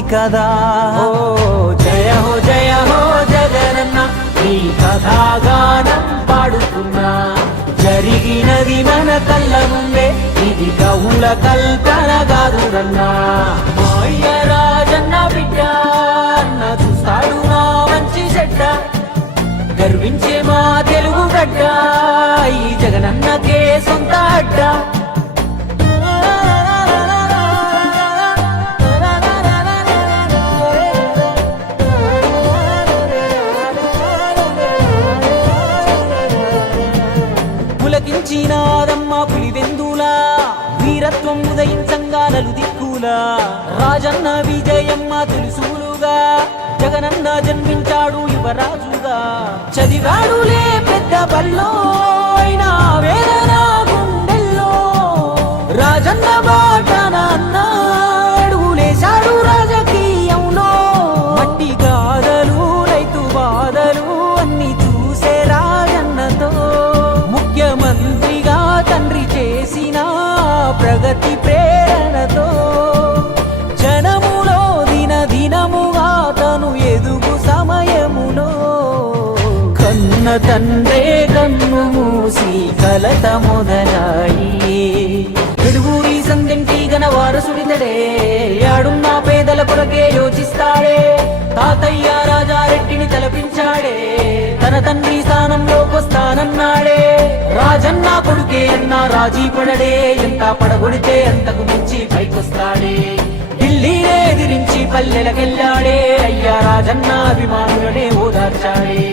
కదా. ఓ జయ హో జయ హో జగనన్న నీ కథాగానం పాడుతున్నా. జరిగినది మన కళ్ళ ముందే ఇది కవుల కల్పన కాదురన్నా. మాయ రాజన్న బిడ్డ అన్న చూస్తాడు నా మంచి చెడ్డ. గర్వించే మా తెలుగు గడ్డ ఈ జగనన్నకే సొంత అడ్డ. పులకించినాదమ్మ పులివెందులా? వీరత్వం ఉదయించంగా దిక్కులా? రాజన్న విజయమ్మ తెలుసులుగా? జగనన్న జన్మించాడు యువరాజుగా? చదివాడులే పెద్ద బల్లో అయినా వేదన గుండెల్లో. రాజన్న ప్రగతి ప్రేరణతో జనములో దిన దినముగా తను ఎదుగు సమయములో. కన్న తండ్రే కన్ను మూసి కలత మొదలాయి పిడుగురి సందెంటి గన వారసుడితడే యాడున్న పేదల కొరకే యోచిస్తాడే. అన్న రాజీ పడడే ఎంత పడగొడితే అంతకు మించి పైకొస్తాడే. ఢిల్లీనే ఎదిరించి పల్లెలకెళ్ళాడే అయ్యా రాజన్న అభిమానులనే ఓదార్చాడే.